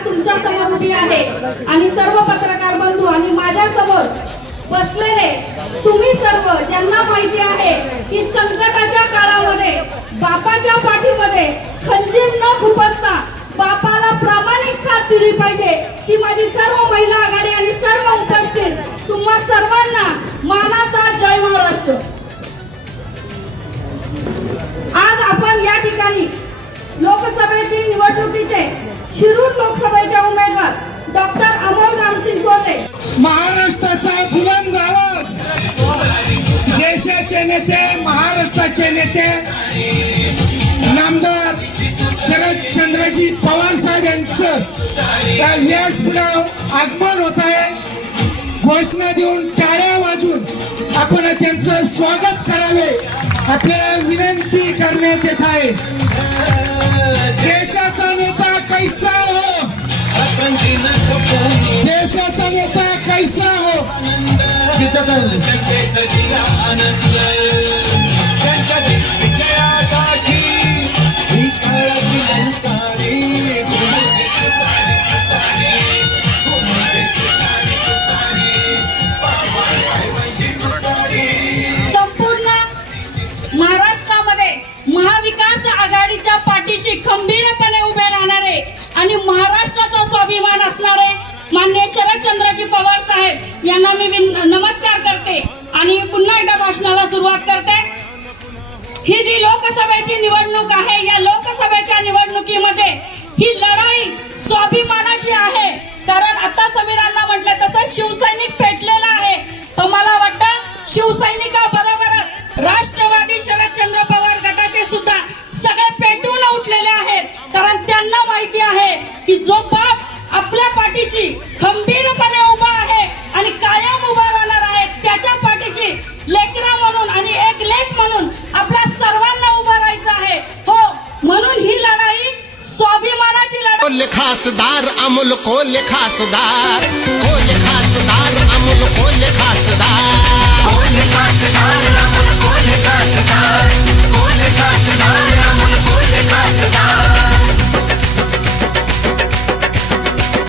आज तुमच्यासमोर उभी आहे. आणि सर्व पत्रकार बंधू आणि माझ्यासमोर बसलेले तुम्ही सर्व ज्यांना माहिती आहे की संकटाच्या काळामध्ये बापाच्या पाठीमध्ये खंजीर न खुपसता नेते महाराष्ट्राचे नेते नामदार शरदचंद्रजी पवार साहेब यांचं या व्यासपीठावर आगमन होत आहे. घोषणा देऊन टाळ्या वाजून आपण त्यांचं स्वागत करावे आपल्याला विनंती करण्यात येत आहे. देशाचा नेता कैसा हो? देशाचा नेता कैसा हो? महाराष्ट्राचा स्वाभिमान असणारे मान्य शरदचंद्रजी पवार साहेब यांना मी नमस्कार करते आणि पुन्हा एकदा भाषणाला सुरुवात करते. ही जी लोकसभेची निवडणूक आहे या लोकसभेच्या निवडणुकीमध्ये ही लढाई स्वाभिमानाची आहे. कारण आता समीरांना म्हटलं तसं शिवसैनिक पेटलेला आहे. तर मला वाटतं शिवसैनिकाबरोबर राष्ट्रवादी शरदचंद्र पवार जो बाप आपल्या पाठीशी खंबीरपणे उभा आहे आणि कायम उभा राहणार आहे त्याच्या पाठीशी लेकरा म्हणून आणि एक लेख म्हणून आपल्या सर्वांना उभं राहायचं आहे. हो म्हणून ही लढाई स्वाभिमानाची लढाई. कोल्हे खासदार अमोल कोल्हे खासदार कोल्हे खासदार अमोल कोल्हे खासदार